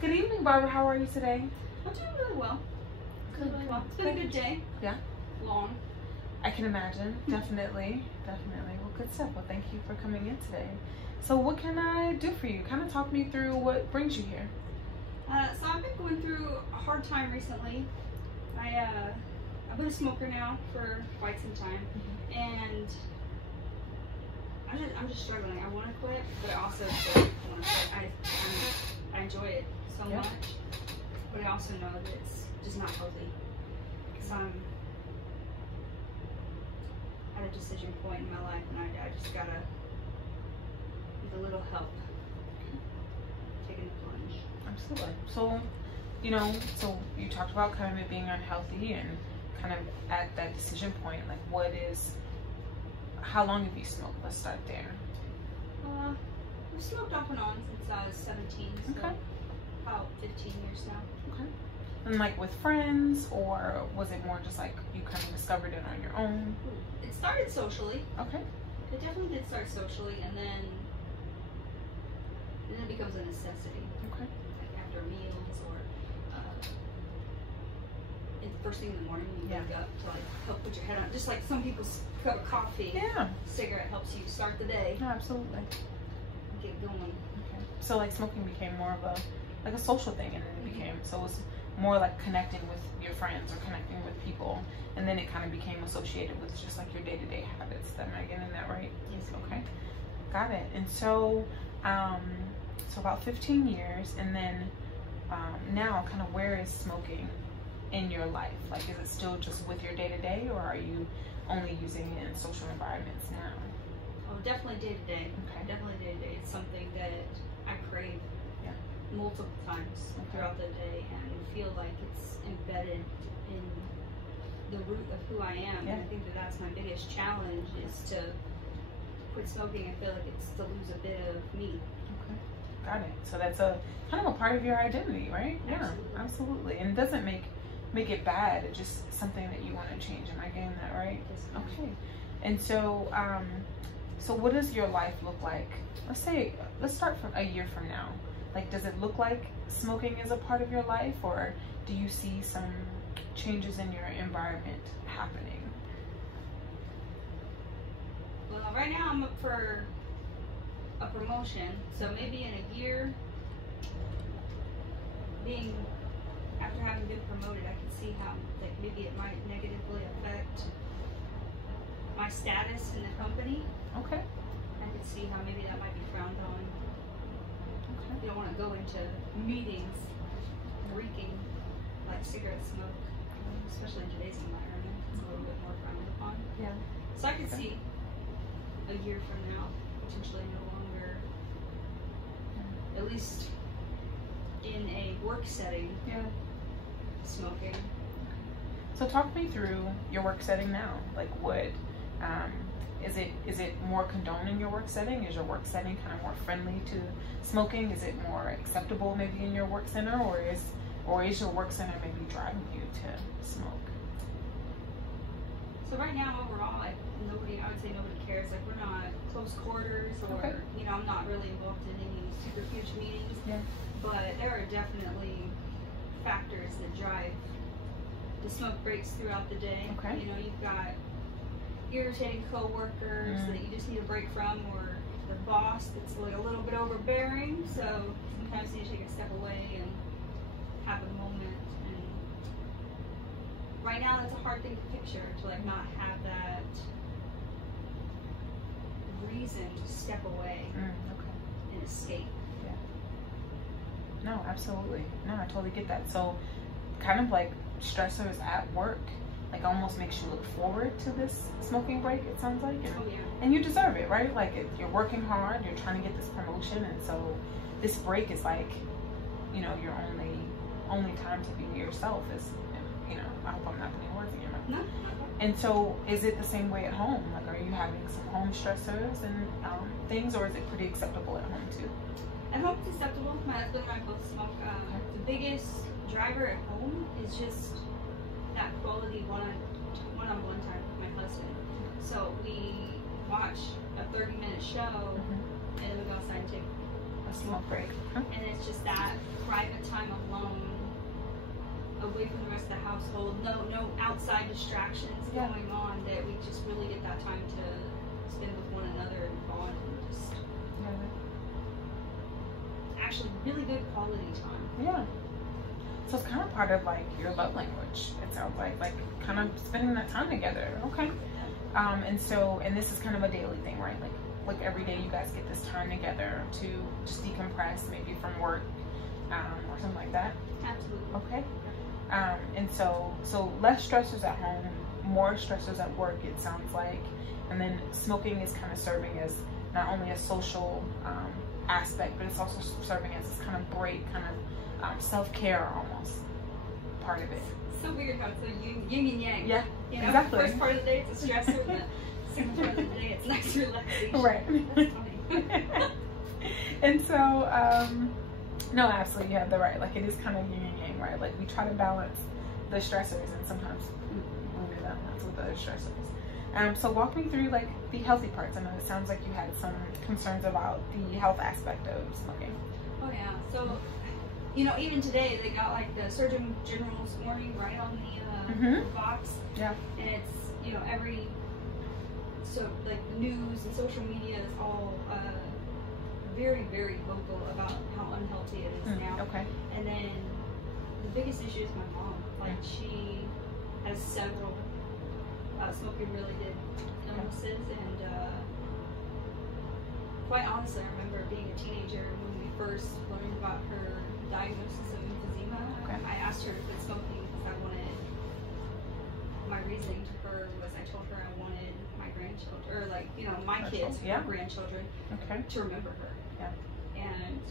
Good evening, Barbara. How are you today? I'm doing really well. Good. It's been a good day. Yeah. Long. I can imagine. Definitely. Well, good stuff. Well, thank you for coming in today. So what can I do for you? Kind of talk me through what brings you here. So I've been going through a hard time recently. I've been a smoker now for quite some time, and I'm just struggling. I want to quit, but I also don't want to quit. I enjoy it so much, but I also know that it's just not healthy. Because I'm at a decision point in my life, and I just gotta need a little help taking the plunge. Absolutely. So, so you talked about kind of it being unhealthy and kind of at that decision point. Like, how long have you smoked? Let's start there. I've smoked off and on since I was 17, so Okay. about 15 years now. Okay. And like with friends, or was it more just like you kind of discovered it on your own? It started socially. Okay. It definitely did start socially, and then it becomes a necessity. Okay. Like after meals or first thing in the morning when you wake up to like help put your head on. Just like some people's cup of coffee, cigarette helps you start the day. Yeah, absolutely. Get going. Okay. So like smoking became more of a social thing, and then it became, so it was more like connecting with your friends or connecting with people, and then it kind of became associated with just like your day-to-day habits. Am I getting that right? Yes. Okay. Got it. And so so about 15 years, and then now kind of where is smoking in your life? Like, is it still just with your day-to-day, or are you only using it in social environments now? Oh, definitely day-to-day. Okay. Definitely day-to-day. It's something that I crave multiple times throughout the day, and feel like it's embedded in the root of who I am. And I think that that's my biggest challenge, is to quit smoking. I feel like it's to lose a bit of me. Okay. Got it. So that's a kind of a part of your identity, right? Yeah, absolutely. And it doesn't make it bad. It's just something that you want to change. Am I getting that right? Yes. Okay. And so so what does your life look like? Let's start from a year from now. Like, does it look like smoking is a part of your life, or do you see some changes in your environment happening? Well, right now I'm up for a promotion, so maybe in a year, after having been promoted, I can see how like maybe it might negatively affect my status in the company. Okay. I could see how maybe that might be frowned on. Okay. You don't want to go into meetings reeking like cigarette smoke, especially in today's environment. It's a little bit more frowned upon. Yeah. So I could see a year from now potentially no longer, at least in a work setting, smoking. So talk me through your work setting now. Like, what is it more condoned in your work setting? Is your work setting kind of more friendly to smoking? Is it more acceptable maybe in your work center, or is your work center maybe driving you to smoke? So right now, overall, I would say nobody cares. Like, we're not close quarters, or I'm not really involved in any super huge meetings. Yeah. But there are definitely factors that drive the smoke breaks throughout the day. Okay. You've got irritating coworkers that you just need a break from, or the boss that's like a little bit overbearing. So sometimes you need to take a step away and have a moment. And right now, that's a hard thing to picture, to like not have that reason to step away and escape. No, absolutely. No, I totally get that. So kind of like stressors at work, like almost makes you look forward to this smoking break, it sounds like. And you deserve it, right? Like, you're working hard, you're trying to get this promotion, and so this break is like, your only time to be yourself is, I hope I'm not putting words in your mouth. No. And so is it the same way at home? Like, are you having some home stressors and things, or is it pretty acceptable at home too? At home it's acceptable. My husband and I both smoke. The biggest driver at home is just that quality one-on-one time with my husband. So we watch a 30-minute show, and then we go outside and take A smoke break. Huh? And it's just that private time alone, away from the rest of the household. No outside distractions going on. That we just really get that time to spend with one another and bond and just actually really good quality time. Yeah. So it's kind of part of like your love language. It sounds like kind of spending that time together. Okay. And this is kind of a daily thing, right? Like every day you guys get this time together to just decompress, maybe from work, or something like that. Absolutely. Okay. And so less stressors at home, more stressors at work, it sounds like. And then smoking is kind of serving as not only a social aspect, but it's also serving as this kind of break, kind of self-care almost part of it. So weird how it's like yin and yang. Yeah, you know, exactly. The first part of the day it's a stressor, and the second part of the day it's nice relaxation. Right. That's funny. And so, no, absolutely, you have the right. Like it is kind of yin and yang, right? Like we try to balance the stressors, and sometimes we do that with the other stressors. So walk me through like the healthy parts. I know it sounds like you had some concerns about the health aspect of smoking. Oh yeah. So, you know, even today they got like the Surgeon General's warning right on the box. Yeah. And it's, you know, so like the news and social media is all very, very vocal about how unhealthy it is now. Okay. And then the biggest issue is my mom. Like she has several smoking related illnesses, and quite honestly, I remember being a teenager when we first learned about her diagnosis of emphysema. I asked her to quit smoking because I wanted, my reasoning to her was I told her I wanted my grandchildren, or like, you know, my kids, my grandchildren, to remember her. Yeah. And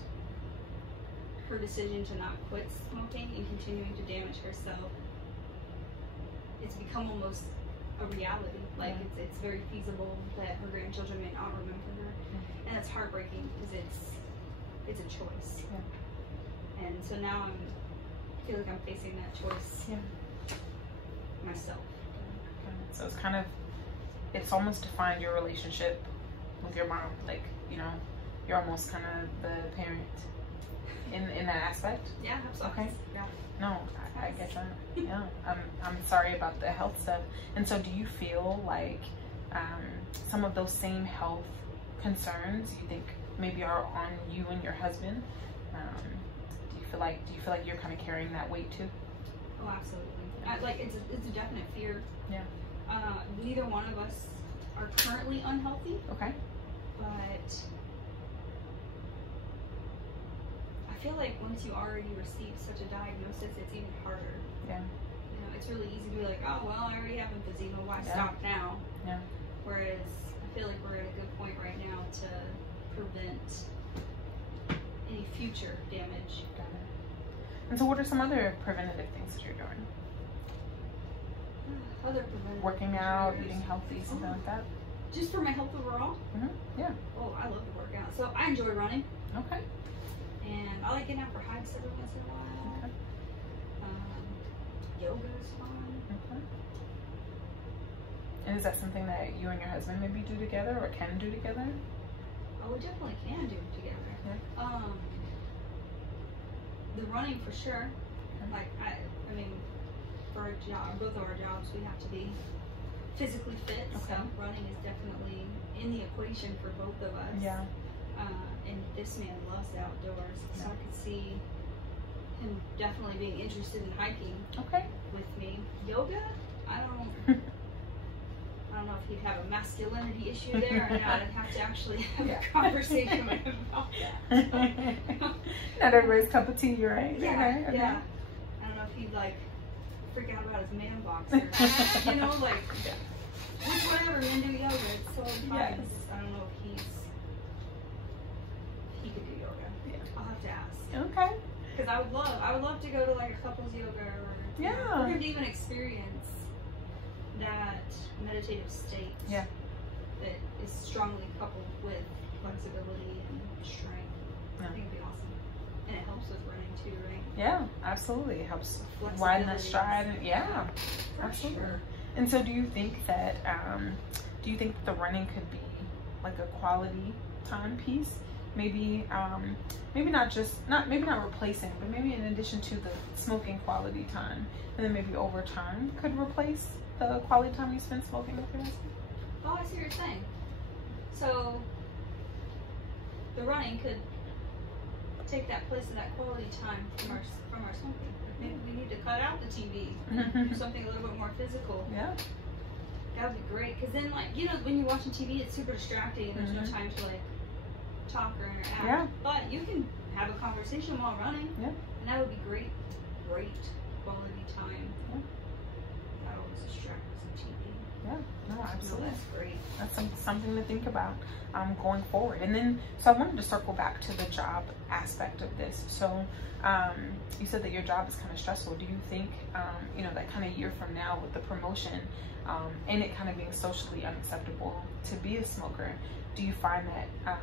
her decision to not quit smoking and continuing to damage herself, it's become almost a reality. Like it's very feasible that her grandchildren may not remember her, and it's heartbreaking because it's a choice. Yeah. And so now I feel like I'm facing that choice myself. So it's kind of, it's almost defined your relationship with your mom. Like, you know, you're almost kind of the parent in that aspect. Yeah, absolutely. Okay. Yeah. No, I get that. Yeah. I'm sorry about the health stuff. And so do you feel like some of those same health concerns you think maybe are on you and your husband? Do you feel like you're kind of carrying that weight too? Oh, absolutely. Like it's a definite fear. Yeah. Neither one of us are currently unhealthy. Okay. But I feel like once you already receive such a diagnosis, it's even harder. Yeah. You know, it's really easy to be like, oh, well, I already have emphysema, why stop now? Yeah. Whereas I feel like we're at a good point right now to prevent any future damage. Got it. And so what are some other preventative things that you're doing? Other preventative Working out, measures. eating healthy, something like that? Just for my health overall? Yeah. Oh, I love to work out. So I enjoy running. Okay. And I like getting out for hikes every once in a while. Okay. Yoga is fun. Okay. And is that something that you and your husband maybe do together or can do together? Oh, we definitely can do it together. Yeah. The running for sure. Okay. Like I mean, for our job, both of our jobs, we have to be physically fit. Okay. So running is definitely in the equation for both of us. Yeah. And this man loves the outdoors, so Yeah. I could see him definitely being interested in hiking with me. Yoga, I don't know if he'd have a masculinity issue there or not. I'd have to actually have a conversation with him about that. Not everybody's cup of tea, right? Yeah, Okay. yeah. I don't know if he'd like freak out about his man box or not. You know, like whatever, man, do yoga. It's totally fine. Yes. I don't know if he could do yoga. Yeah. I'll have to ask. Okay. Because I would love to go to like a couples yoga or to even experience that meditative state that is strongly coupled with flexibility and strength. I think it'd be awesome. And it helps with running too, right? Yeah, absolutely. It helps widen that stride. And, absolutely. Sure. And so do you think that the running could be like a quality time piece maybe maybe not replacing, but maybe in addition to the smoking quality time, and then maybe over time could replace the quality time you spend smoking with your husband? Oh, I see what you're saying. So the running could take that place of that quality time from our smoking. Maybe we need to cut out the TV and do something a little bit more physical. Yeah. That would be great, because then, like, you know, when you're watching TV, it's super distracting, and there's no time to, like, talk or interact. Yeah. But you can have a conversation while running. Yeah. And that would be great quality time. Yeah. That always distracts from TV. Yeah. No, absolutely. No, that's great. That's something to think about going forward. And then, so I wanted to circle back to the job aspect of this. So you said that your job is kind of stressful. Do you think, you know, that kind of year from now with the promotion and it kind of being socially unacceptable to be a smoker, do you find that,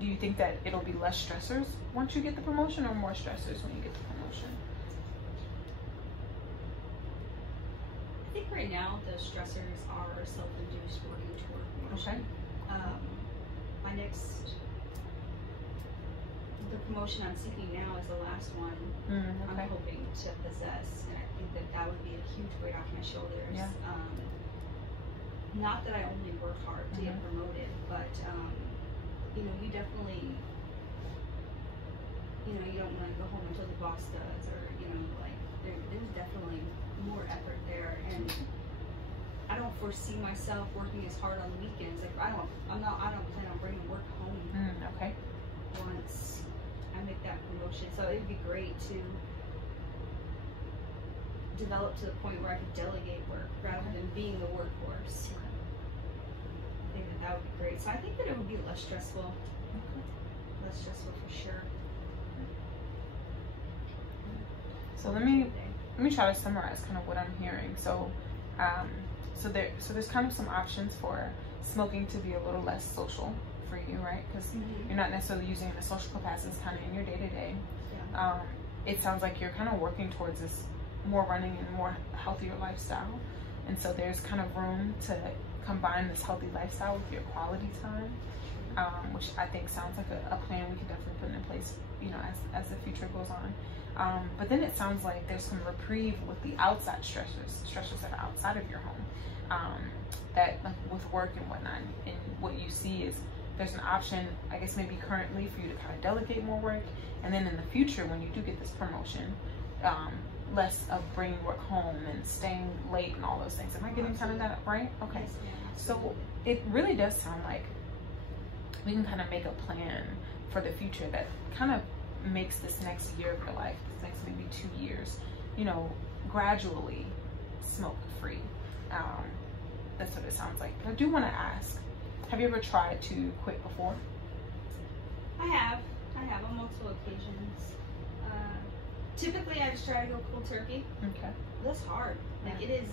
do you think that it'll be less stressors once you get the promotion, or more stressors when you get the promotion? I think right now the stressors are self-induced, working toward promotion. Okay. The promotion I'm seeking now is the last one. Okay. I'm hoping to possess, and I think that would be a huge weight off my shoulders. Yeah. Not that I only work hard to get promoted, but you know, you definitely, you know, you don't want to go home until the boss does, or you know, like there's definitely more effort there, and I don't foresee myself working as hard on the weekends. Like I don't plan on bringing work home. Okay. Once I make that promotion, so it'd be great to develop to the point where I could delegate work rather than being the workhorse. I think that would be great. So I think that it would be less stressful. Less stressful for sure. So let me try to summarize kind of what I'm hearing. So so there's kind of some options for smoking to be a little less social for you, right? Because you're not necessarily using it in a social capacity, it's kind of in your day-to-day. Yeah. It sounds like you're kind of working towards this more running and more healthier lifestyle, and so there's kind of room to combine this healthy lifestyle with your quality time, which I think sounds like a plan we can definitely put in place, you know, as the future goes on. But then it sounds like there's some reprieve with the outside stressors that are outside of your home, that like with work and whatnot. And what you see is there's an option, I guess maybe currently, for you to kind of delegate more work, and then in the future when you do get this promotion, less of bringing work home and staying late and all those things. Am I getting kind of that right? Okay. Yes, so it really does sound like we can kind of make a plan for the future that kind of makes this next year of your life, this next maybe 2 years, you know, gradually smoke free. That's what it sounds like. But I do want to ask, have you ever tried to quit before? I have on multiple occasions. Typically, I just try to go cold turkey. Okay. That's hard. Like it is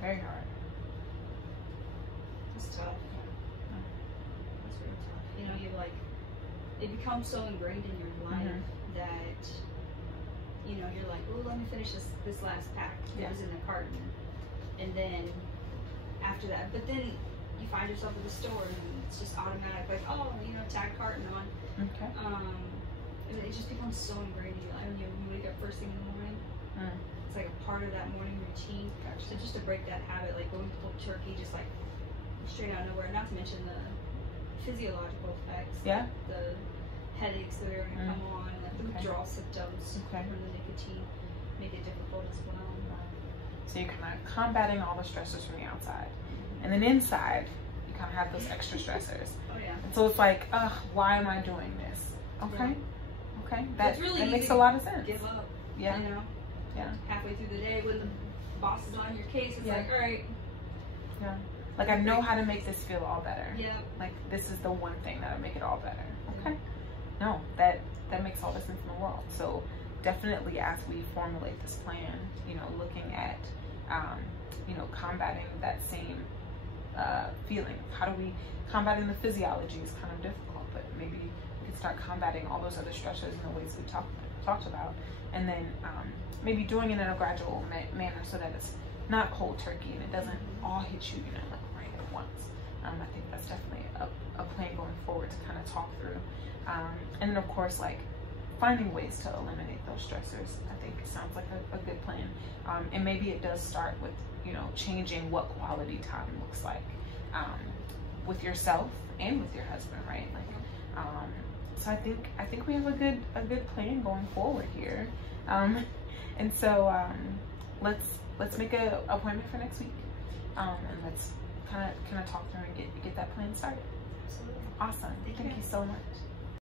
very hard. It's tough. It's really tough. You know, you like it becomes so ingrained in your life that you know you're like, oh, let me finish this last pack that was in the carton, and then after that, but then you find yourself at the store and it's just automatic, like, oh, you know, tag carton on. Okay. And it just becomes so ingrained in your life. When you wake up first thing in the morning, it's like a part of that morning routine. So just to break that habit, like going cold turkey, just like straight out of nowhere. Not to mention the physiological effects, like the headaches that are going to come on, like the withdrawal symptoms from the nicotine, make it difficult as well. So you're kind of combating all the stressors from the outside, and then inside you kind of have those extra stressors. Oh yeah. And so it's like, why am I doing this? Okay. Yeah. Okay. That's really that makes a lot of sense. Give up. Yeah. You know. Yeah. Halfway through the day, when the boss is on your case, it's like, all right. Yeah. Like I know how to make this feel all better. Yeah. Like this is the one thing that'll make it all better. Okay. No, that makes all the sense in the world. So definitely, as we formulate this plan, you know, looking at, you know, combating that same feeling. How do we combating the physiology is kind of difficult, but maybe we can start combating all those other stressors in the ways we talked about, and then maybe doing it in a gradual manner so that it's not cold turkey and it doesn't all hit you, you know, like right at once. I think that's definitely a plan going forward to kind of talk through. And then of course, like finding ways to eliminate those stressors, I think sounds like a good plan. And maybe it does start with, you know, changing what quality time looks like with yourself and with your husband, right? Like, so I think we have a good plan going forward here. And so let's make an appointment for next week, and let's kind of talk through and get that plan started. Absolutely. Awesome. Thank you so much.